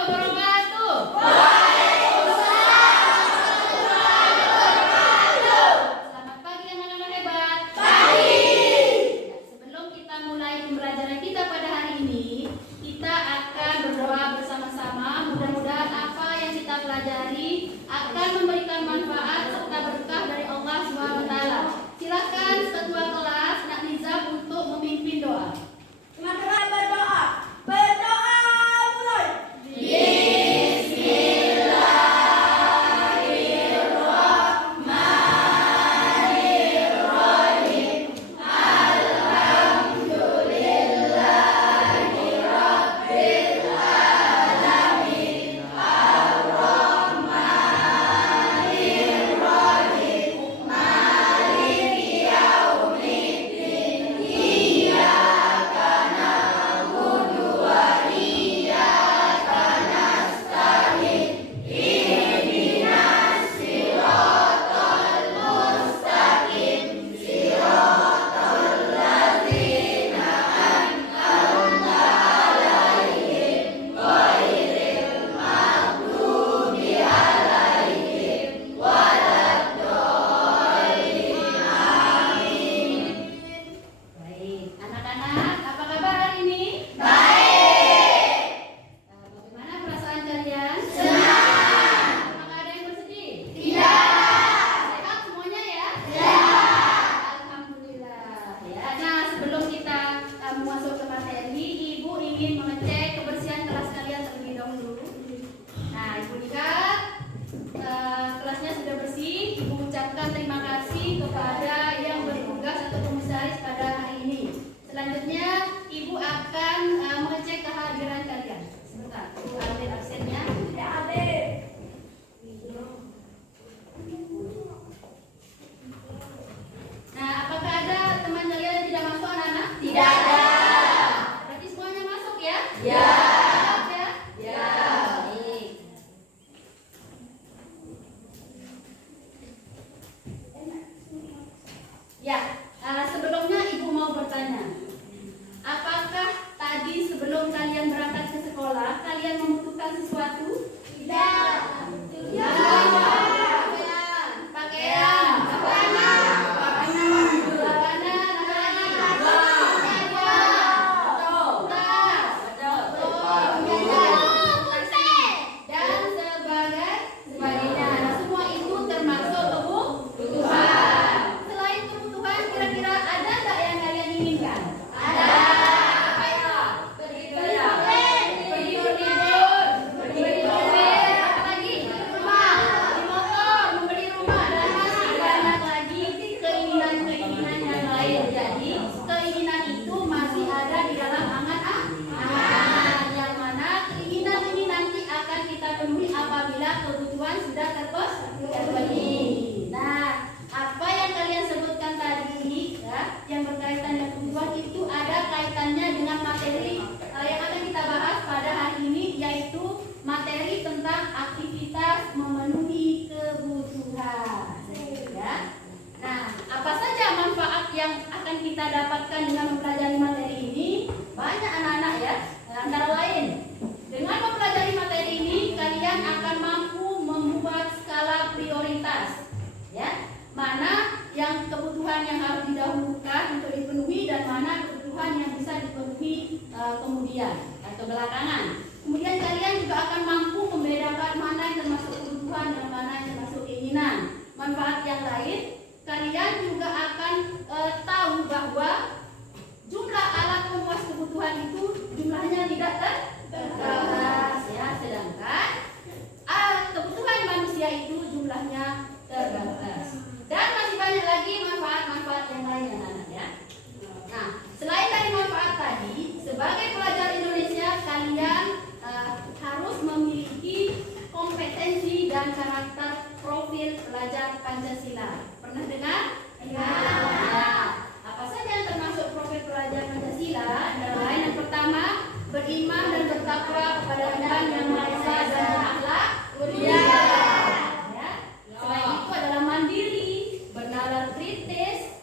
wabarakatuh. Selamat pagi anak-anak hebat. Sebelum kita mulai pembelajaran kita pada hari ini, kita akan berdoa bersama-sama. Mudah-mudahan apa yang kita pelajari akan memberikan manfaat serta berkah dari Allah SWT. Silakan ketua kelas Nak Nizam untuk memimpin doa. Teman-teman berdoa. Berdoa mulai. Baik, anak-anak, apa kabar hari ini? Bagaimana perasaan kalian? Apakah ada yang bersedih? Sehat semuanya ya? Alhamdulillah. Ya. Nah, sebelum kita masuk ke materi, Ibu ingin mengecek kebersihan kelas kalian terlebih dahulu. Nah, Ibu lihat kelasnya sudah bersih. Ibu ucapkan terima kasih kepada yang bertugas atau komisaris pada hari ini. Selanjutnya, Ibu akan mengecek kehadiran kalian. Sebentar, Ibu ambil absennya. Nah, apakah ada teman kalian yang tidak masuk, anak-anak? Berarti semuanya masuk ya? Siap ya? Baik. Ya, sebelumnya Ibu mau bertanya. Apakah tadi sebelum kalian berangkat ke sekolah, kalian membutuhkan sesuatu? Pakaian. Makanan, dan sebagainya. Nah, semua itu termasuk kebutuhan. Selain kebutuhan, kira-kira ada nggak yang kalian inginkan? Ada. Apa ya? Pergi berlibur, beli mobil, apa lagi? Rumah, beli motor, membeli rumah, dan masih banyak lagi keinginan-keinginan yang lain. Jadi keinginan itu masih ada di dalam angan-angan, yang mana keinginan ini nanti akan kita penuhi apabila kebutuhan sudah terpenuhi. Nah, apa yang kalian sebutkan tadi ya, yang berkaitan dengan kebutuhan itu ada kaitannya dengan materi yang akan kita bahas pada hari ini, yaitu materi tentang aktivitas memenuhi kebutuhan. Ya. Nah, apa saja manfaat yang akan kita dapatkan dengan mempelajari materi ini? Banyak anak-anak ya. Antara lain, dengan mempelajari materi ini kalian akan mampu membuat skala prioritas. Ya, mana yang kebutuhan yang harus didahulukan untuk dipenuhi dan mana kebutuhan yang bisa dipenuhi kemudian atau belakangan. Kemudian kalian juga akan mampu membedakan mana yang termasuk kebutuhan dan mana yang termasuk keinginan. Manfaat yang lain, kalian juga akan tahu bahwa jumlah alat pemuas kebutuhan itu jumlahnya tidak terbatas ya, sedangkan kebutuhan manusia itu jumlahnya terbatas. Dan masih banyak lagi manfaat-manfaat yang lain anak-anak ya. Nah, selain dari manfaat tadi, sebagai pelajar Indonesia kalian harus memiliki kompetensi dan karakter profil pelajar Pancasila. Pernah dengar? Ya. Apa saja yang termasuk profil pelajar Pancasila? Antara lain yang pertama, beriman dan bertakwa kepada Tuhan Yang Maha Esa dan berakhlak mulia. Ya. Selain itu adalah mandiri, bernalar kritis,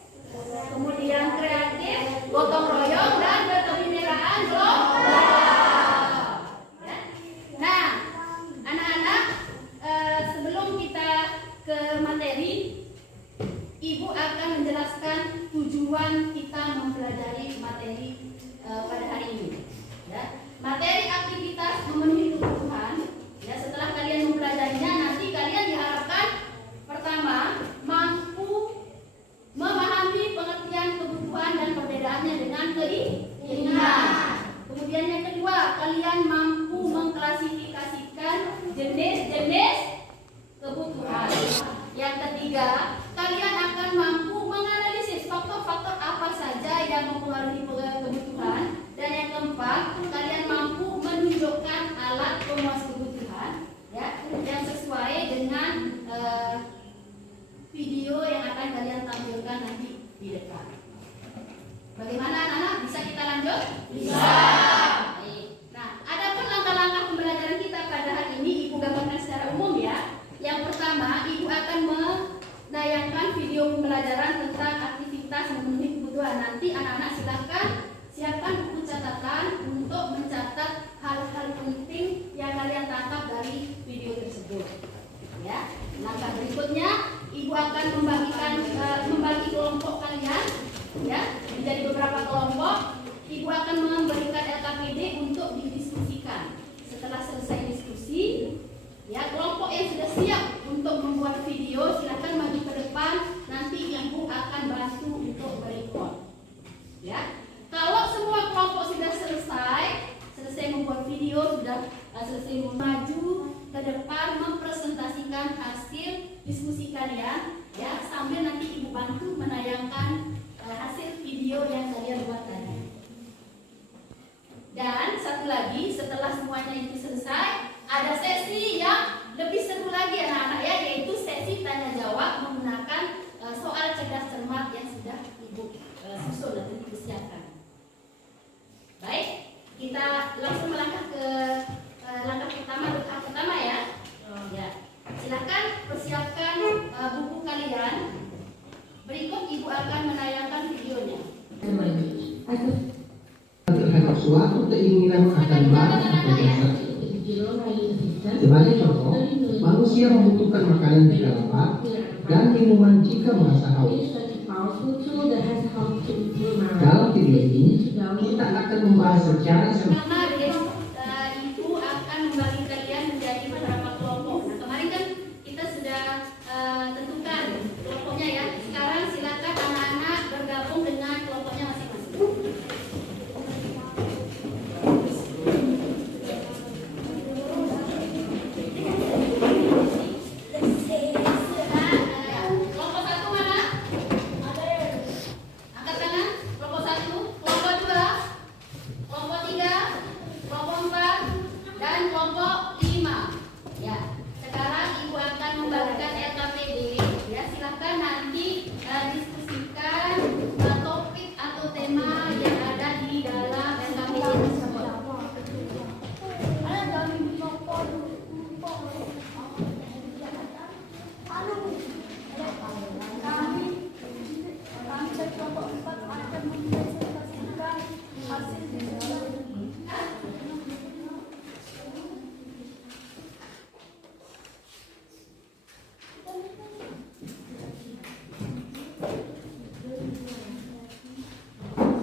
kemudian kreatif, gotong royong dan berkebinderaan global. Ya. Nah, tujuan kita mempelajari materi pada hari ini. Ya. Materi aktivitas memenuhi kebutuhan. Ya, setelah kalian mempelajarinya, nanti kalian diharapkan pertama mampu memahami pengertian kebutuhan dan perbedaannya dengan keinginan. Kemudian yang kedua, kalian mampu mengklasifikasikan jenis-jenis kebutuhan. Yang ketiga, kalian akan mampu menganalisis faktor-faktor apa saja yang mempengaruhi kebutuhan. Dan yang keempat, kalian mampu menunjukkan alat pemuas kebutuhan, ya, yang sesuai dengan video yang akan kalian tampilkan nanti di depan. Bagaimana anak-anak? Bisa kita lanjut? Bisa. Baik. Nah, ada pun langkah-langkah pembelajaran kita pada hari ini Ibu gambarkan secara umum ya. Yang pertama, Ibu akan menayangkan video pembelajaran tentang aktivitas memenuhi kebutuhan. Nanti anak-anak silakan siapkan buku catatan untuk mencatat hal-hal penting yang kalian tangkap dari video tersebut. Ya. Langkah berikutnya, Ibu akan membagi kelompok kalian ya menjadi beberapa kelompok. Ibu akan memberikan LKPD untuk didiskusikan. Setelah selesai diskusi, ya, kelompok yang sudah siap untuk membuat video silakan maju ke depan. Nanti Ibu akan bantu untuk merekod. Ya. Kalau semua kelompok sudah selesai membuat video, sudah selesai maju ke depan mempresentasikan hasil diskusi kalian, ya, sambil nanti Ibu bantu menayangkan hasil video yang kalian buat tadi. Dan satu lagi, setelah semuanya itu selesai, ada sesi yang lebih seru lagi anak-anak ya, yaitu sesi tanya jawab menggunakan soal cerdas cermat yang sudah Ibu susun dan Ibu siapkan. Baik, kita langsung melangkah ke langkah pertama ya. Ya, silakan persiapkan buku kalian. Berikut Ibu akan menayangkan videonya. Terhadap suatu keinginan akan bahan atau dasar. Sebagai contoh, manusia membutuhkan makanan jika lapar dan minuman jika merasa haus. Dalam video ini, kita akan membahas secara Karena Ibu akan membagi kalian menjadi beberapa kelompok. Nah, kemarin kan kita sudah tentukan kelompoknya ya. Sekarang silakan anak-anak bergabung dengan kelompoknya masing-masing. Kelompok satu mana? Angkat tangan. Kelompok satu, kelompok dua, kelompok tiga, kelompok empat, dan kelompok lima. Ya, sekarang Ibu akan membagikan LKPD. Ya, silakan nanti diskusikan topik atau tema yang ada di dalam LKPD tersebut.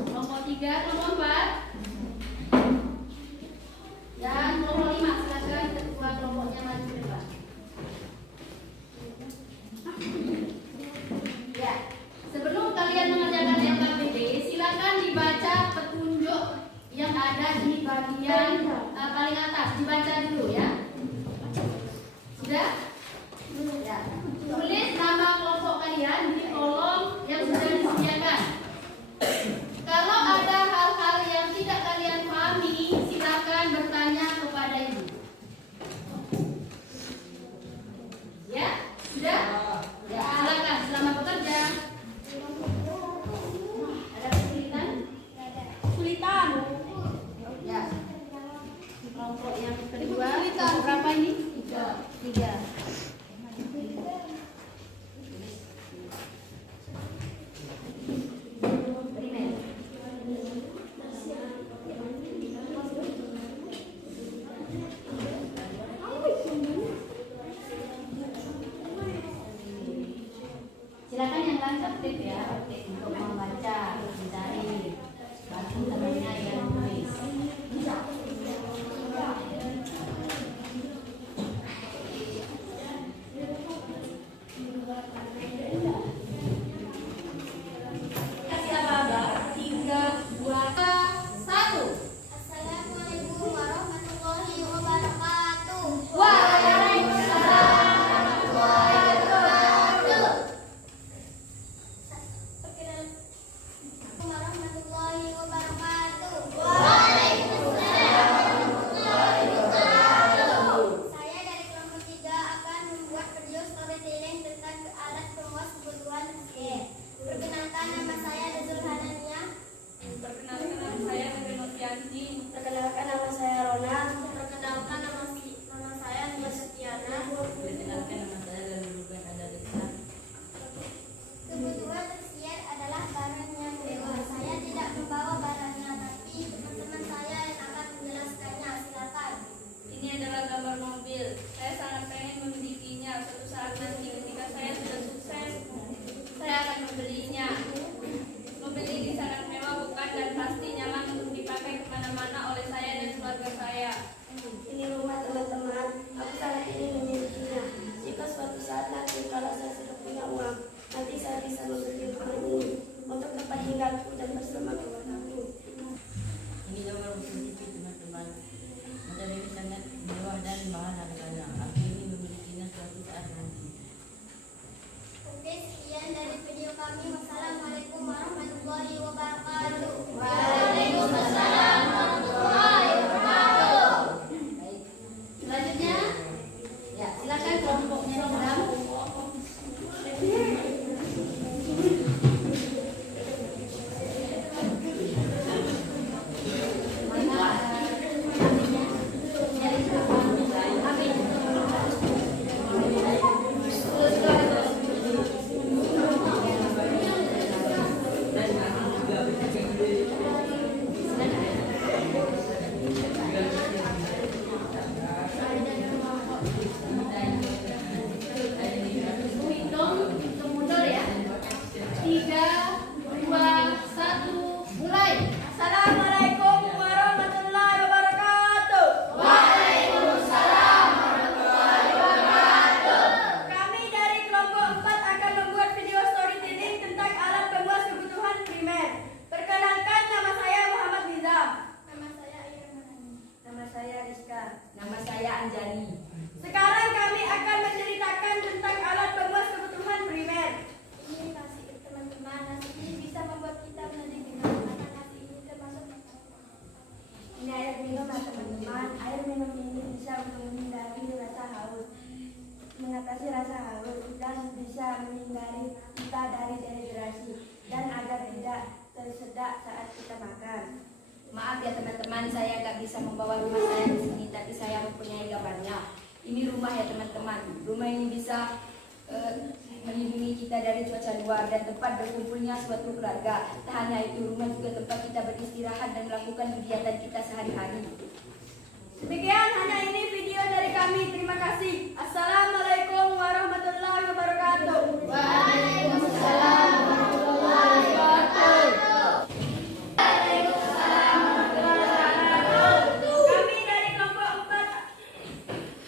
Kelompok tiga, kelompok empat, dan kelompok lima. Silakan ketua kelompoknya maju ke depan. Ya, sebelum kalian mengerjakan LKPD, silakan dibaca petunjuk yang ada di bagian paling atas. Dibaca dulu ya. Sudah? Ya. Tulis nama kelompok kalian di kolom yang sudah disediakan. Kalau ada hal-hal yang tidak kalian pahami, silakan bertanya kepada Ibu. Ya, sudah? Ya, silakan. Selamat bekerja. Ada kesulitan? Kesulitan. Ya. Kelompok yang kedua, kelompok berapa ini? Tiga. kan tertib ya, tertib untuk membaca, mencari, bantu temannya yang tulis. Kasih apa? 3, 2, 1. Assalamualaikum warahmatullahi wabarakatuh. Waalaikumsalam warahmatullahi wabarakatuh. Assalamualaikum warahmatullahi wabarakatuh. Saya dari kelompok 3 akan membuat video storytelling tentang alat pemuas kebutuhan pasien. Perkenalkan, nama saya Dezul Hanania. Perkenalkan, nama saya Febri Notianti. Perkenalkan, nama saya Rona. Perkenalkan, nama saya Nia Setiana. Perkenalkan, nama saya Lalurugan Adalisa. Kebutuhan pasien adalah barang yang mewah. Saya tidak membawa barangnya, tapi teman-teman saya yang akan menjelaskannya. Silakan. Ini adalah gambar mobil. Saya sangat pengen memilikinya. Suatu saat nanti ketika saya sudah sukses, saya akan membelinya. Mobil ini sangat mewah, bukan, dan pasti nyaman untuk dipakai kemana-mana oleh saya dan keluarga saya. Ini rumah teman-teman. Aku sangat ingin memilikinya. Jika suatu saat nanti kalau saya sudah punya uang, nanti saya bisa membeli rumah ini untuk tempat tinggalku dan bersama keluargaku. Ini gambar mobil TV, teman-teman. Mobil ini sangat mewah dan mahal harganya. Aku ingin memilikinya suatu saat nanti. Oke, sekian dari video kami. Wassalamualaikum warahmatullahi wabarakatuh. Waalaikumsalam warahmatullahi wabarakatuh. Baik. Selanjutnya, ya silakan kelompoknya program. Hitung mundur ya. 3, 2, 1, mulai. Assalamualaikum warahmatullahi wabarakatuh. Waalaikumsalam warahmatullahi wabarakatuh. Kami dari kelompok 4 akan membuat video storytelling tentang alat pemuas kebutuhan primer. Perkenalkan, nama saya Muhammad Nizam. Nama saya Irman. Nama saya Rizka. Nama saya Anjani. Sekarang kami akan menceritakan tentang alat pemuas kebutuhan primer. Ini nasi teman-teman. Nasi ini bisa membuat kita menjadi kenyang karena nasi ini termasuk makanan. Ini air minum teman-teman. Air minum ini bisa menghindari rasa haus, mengatasi rasa haus, dan bisa menghindari kita dari dehidrasi dan agar tidak tersedak saat kita makan. Maaf ya teman-teman, saya nggak bisa membawa rumah saya di sini, tapi saya mempunyai gambarnya. Ini rumah ya teman-teman. Rumah ini bisa melindungi kita dari cuaca luar dan tempat berkumpulnya suatu keluarga. Tak hanya itu, rumah juga tempat kita beristirahat dan melakukan kegiatan kita sehari-hari. Demikian hanya ini video dari kami. Terima kasih. Assalamualaikum warahmatullahi wabarakatuh. Waalaikumsalam warahmatullahi wabarakatuh.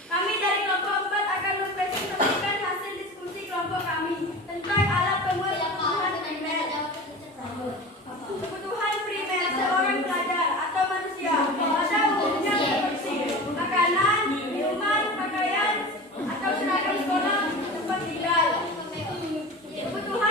Kami dari kelompok 4 akan mempresentasikan hasil diskusi kelompok kami tentang alat pemuas kebutuhan primer. Kebutuhan primer seorang pelajar atau manusia pada umumnya seperti makanan, minuman, pakaian, atau seragam sekolah, tempat tinggal. Kebutuhan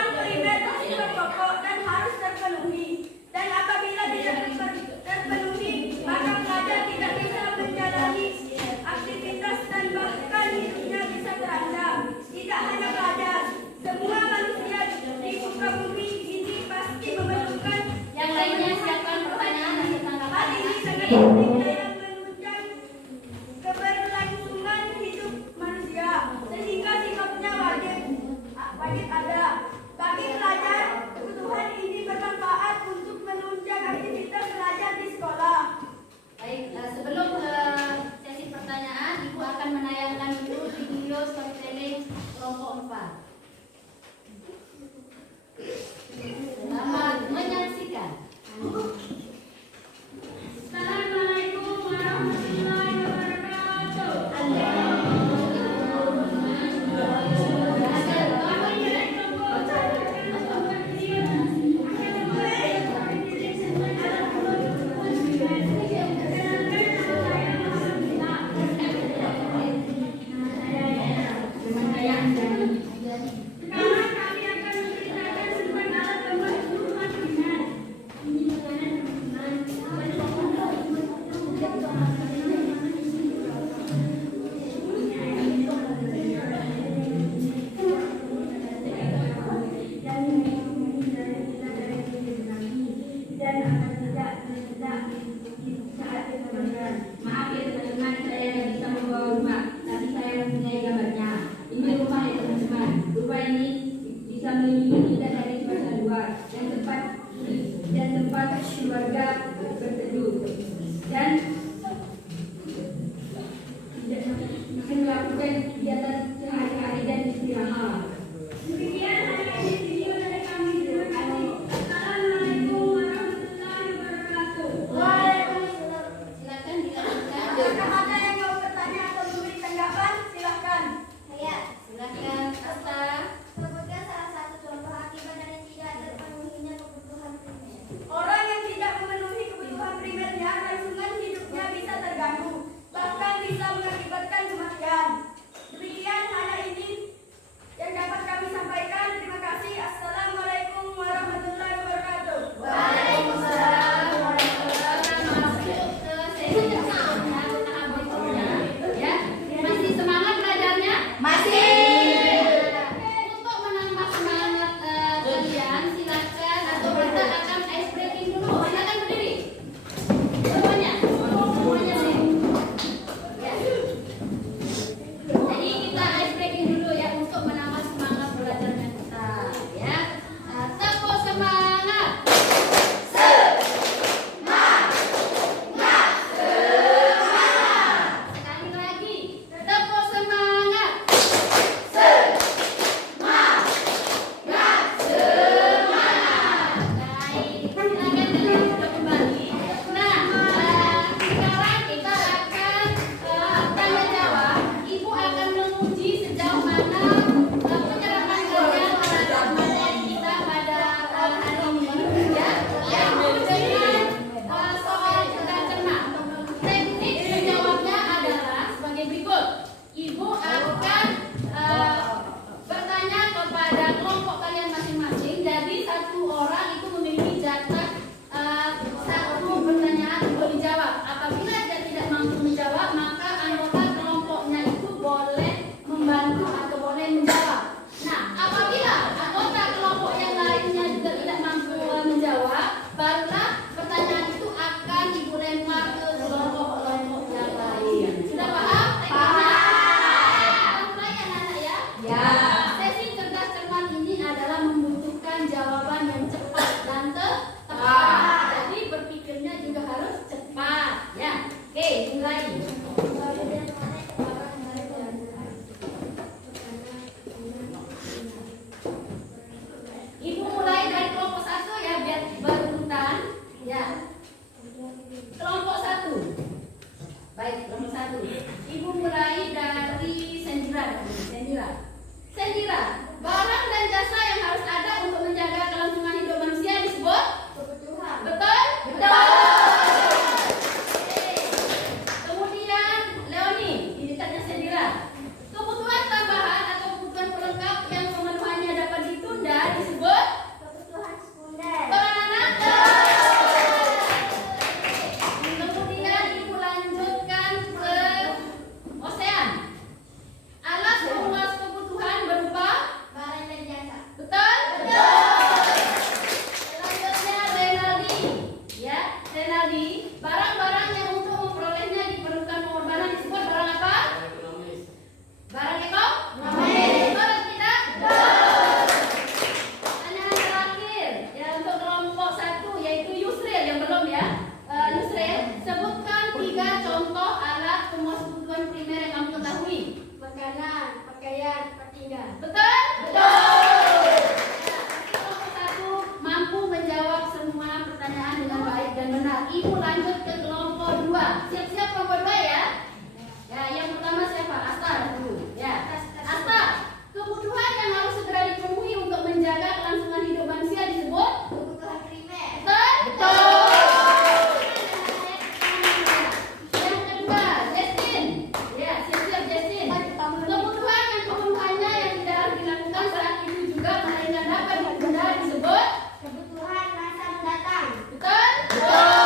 berteduh dan akan melakukan kegiatan sehari-hari dan istirahat. Demikian hari ini video dari kami. Terima kasih. Assalamualaikum warahmatullahi wabarakatuh. Waalaikumsalam. Silakan dilanjutkan. Apakah ada yang mau bertanya atau memberi tanggapan? Silakan. Ya, silakan Asta. Sebutkan salah satu contoh akibat dari tidak terpenuhinya kebutuhan primer. Orang yang tidak memenuhi kebutuhan primernya, kelangsungan hidupnya bisa terganggu, bahkan bisa mengakibatkan kematian. Demikian hanya ini yang dapat kami sampaikan. Terima kasih. Assalamualaikum warahmatullahi wabarakatuh. Waalaikumsalam warahmatullahi wabarakatuh. Sesi tahap berikutnya, ya. Masih semangat belajarnya? Masih. Untuk menambah semangat kalian, silakan atau kita akan ice breaking dulu. Silakan berdiri. Semuanya sih. Ya. Jadi kita ice breaking dulu ya untuk menambah semangat belajarnya kita, ya. Tepuk semangat. Sekali lagi, tepuk semangat. Baik, silakan kalian sudah kembali. Nah, sekarang kita akan tanya jawab. Ibu akan menguji sejauh mana penyerapan kalian terhadap materi kita pada hari ini, ya. Yang dengan soal cerdas cermat. Teknik menjawabnya adalah sebagai berikut. Ibu akan bertanya kepada kelompok kalian masing-masing. Jadi satu orang itu memiliki jatah satu pertanyaan untuk dijawab. Apabila dia tidak mampu menjawab, maka anggota kelompoknya itu boleh membantu atau boleh menjawab. Nah, apabila anggota kelompok yang lainnya juga tidak mampu menjawab, barulah pertanyaan itu akan ibu lempar ke kelompok-kelompok yang lain. Sudah paham? Paham. Mulai anak-anak ya? Ya. Sesi cerdas cermat ini adalah membutuhkan jawaban yang cepat dan tepat. Jadi berpikirnya juga harus cepat, ya. Oke, mulai. Ibu mulai dari kelompok satu ya, biar berurutan, ya. Kelompok satu. Baik, kelompok satu. Ibu mulai dari Sendira. Sendira, barang dan jasa yang harus ada untuk menjaga kelangsungan hidup manusia disebut Kebutuhan. betul? Betul. Oke. Kemudian Leoni, ini tanya Sendira. Kebutuhan tambahan atau kebutuhan pelengkap yang pemenuhannya dapat ditunda disebut Kebutuhan sekunder. anak-anak. Kemudian ibu lanjutkan ke Osean. Alat pemuas kebutuhan berupa Barang dan jasa. betul? Betul. Selanjutnya Renaldi, ya. Renaldi, barang-barang yang untuk memperolehnya diperlukan pengorbanan disebut barang apa? Barang ekonomis. Betul atau tidak? Pertanyaan terakhir, ya, untuk kelompok satu yaitu Yusril yang belum ya. Yusril, sebutkan 3 contoh alat pemuas kebutuhan primer yang kamu ketahui. Makanan, pakaian, tinggal. Betul? Betul. Ya, kelompok satu mampu menjawab semua pertanyaan dengan baik dan benar. Ibu lanjut ke kelompok 2. Siap-siap kelompok 2 ya. Ya, yang pertama siapa? Asta dulu. Ya. Asta, kebutuhan yang harus segera dipenuhi untuk menjaga kelangsungan hidup manusia disebut Kebutuhan primer. betul? Betul. Yang kedua, Justin. Ya, siap-siap Justin. Kebutuhan yang pemenuhannya yang tidak harus dilakukan saat itu juga melainkan dapat ditunda disebut Kebutuhan masa mendatang. betul? Betul.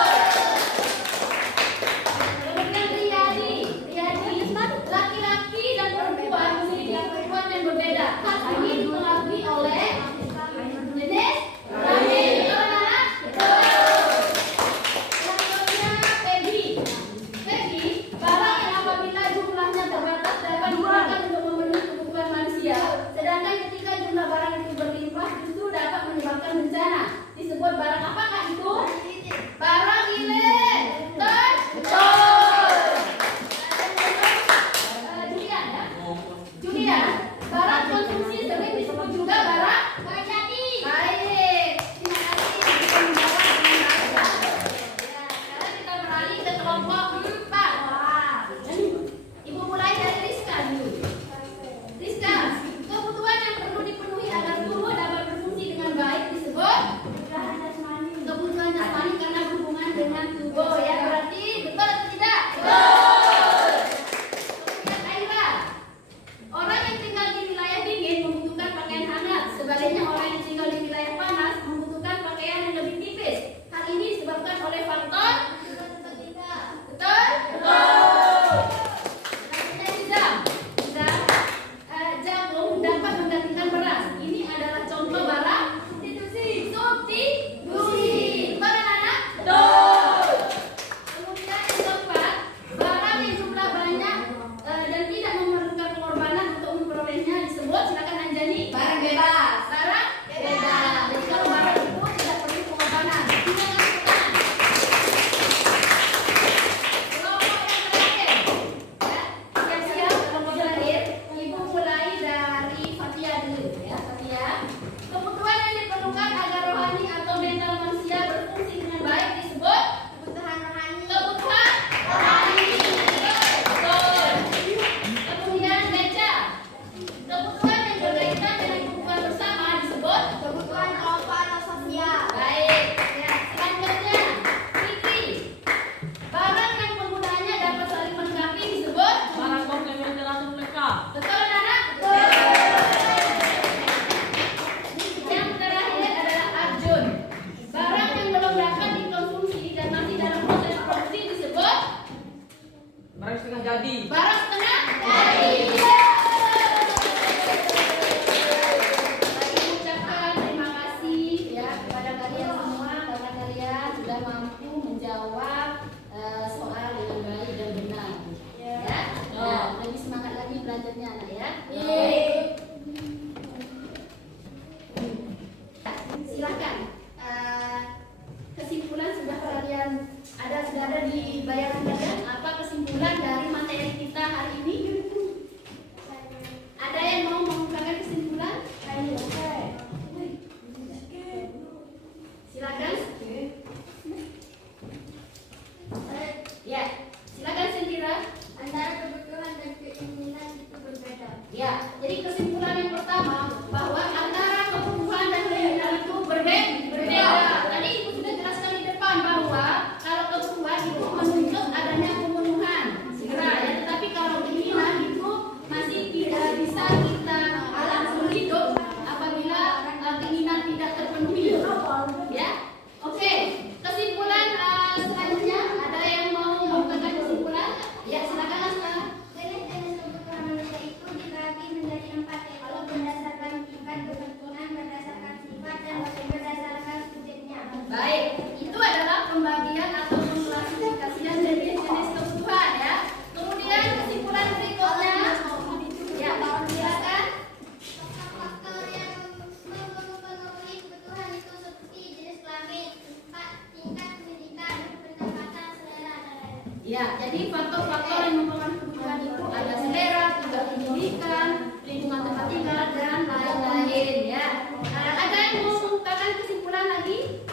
Ya, jadi faktor-faktor yang mempengaruhi kebutuhan itu ada selera, tingkat pendidikan, lingkungan tempat tinggal, dan lain-lain ya. Ada yang mau mengungkapkan kesimpulan lagi?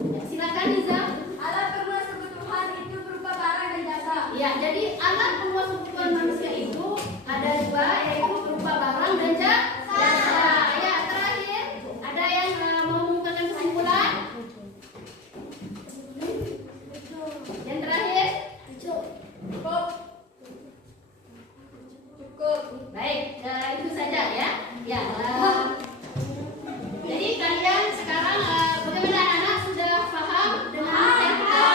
Ya, silakan Nizam. Alat pemenuhan kebutuhan itu berupa barang dan jasa. Ya, jadi alat pemenuhan kebutuhan manusia itu ada dua, yaitu berupa barang dan jasa. Ya, terakhir ada yang mau mengungkapkan kesimpulan? Yang terakhir? Cukup. Baik, itu saja ya. Ya. Jadi kalian sekarang bagaimana anak-anak sudah paham dengan materi kita?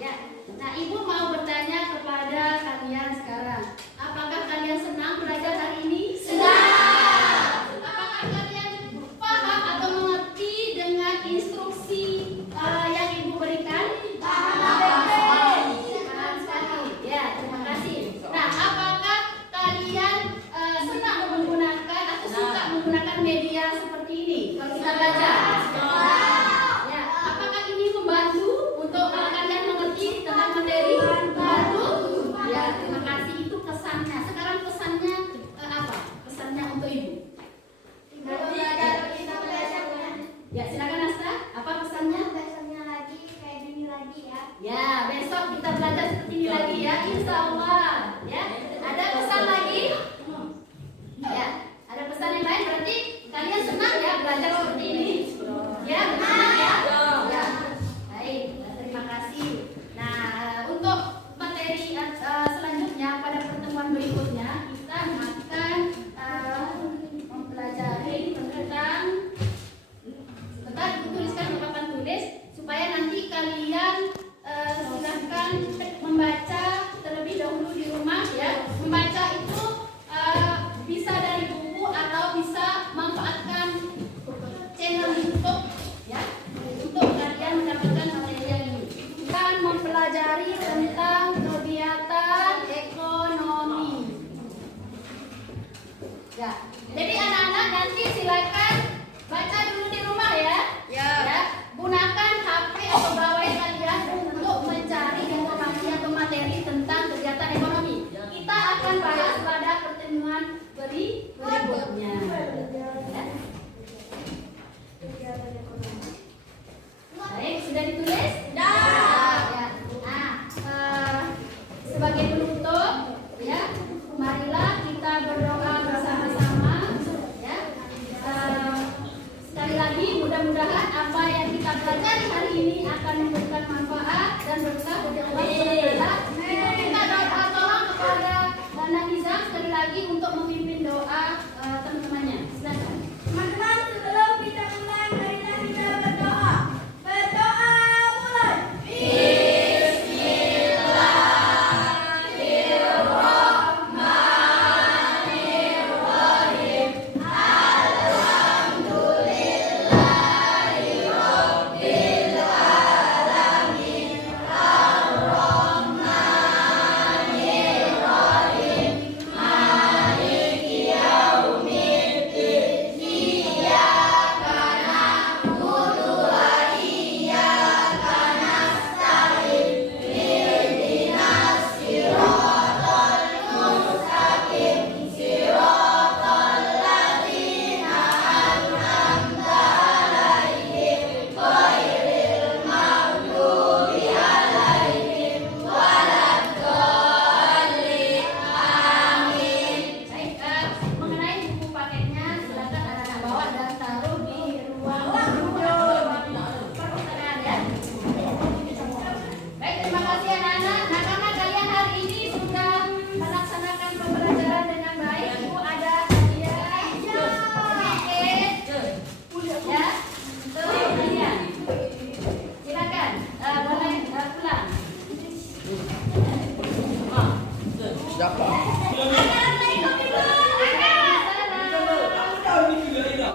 Ya. Nah, Ibu mau bertanya kepada kalian sekarang. Apakah kalian senang belajar hari ini? Senang. Apakah kalian paham atau mengerti dengan instruksi yang Ibu berikan? Paham sekali. Ya, terima kasih. Nah, apakah kalian senang menggunakan atau suka menggunakan media seperti ini kalau kita belajar? Ya, apakah ini membantu untuk kalian mengerti tentang materi? Membantu? Ya, terima kasih. Itu kesannya. Sekarang pesannya apa? Pesannya untuk Ibu. Ya, silakan Asta. Apa pesannya? Besoknya lagi kayak gini lagi ya. Ya, besok kita belajar seperti ini lagi ya, insya Allah. Ya, ada pesan lagi? Ya, ada pesan yang lain berarti kalian senang ya belajar seperti ini? Ya, senang ya? Ya, baik. Terima kasih. Nah, untuk materi selanjutnya pada pertemuan berikutnya kita akan mempelajari tentang tuliskan di papan tulis supaya nanti kalian silahkan membaca terlebih dahulu di rumah ya. Membaca itu bisa dari buku atau bisa manfaatkan channel YouTube ya untuk kalian mendapatkan materi yang ini. Kita mempelajari tentang kegiatan ekonomi. Ya, jadi anak-anak nanti silakan baca dulu di rumah ya. Ya. Gunakan HP atau gawai kalian untuk mencari informasi atau materi tentang kegiatan ekonomi. Kita akan bahas pada pertemuan berikutnya. Ya. Baik, sudah ditulis? Sudah. Ya. Nah, sebagai penutup, ya, marilah kita berdoa bersama-sama. Ya. Sekali lagi, mudah-mudahan apa yang kita pelajari hari ini akan memberikan manfaat dan berkah bagi Allah SWT. Kita doa tolong kepada Nizam sekali lagi untuk memimpin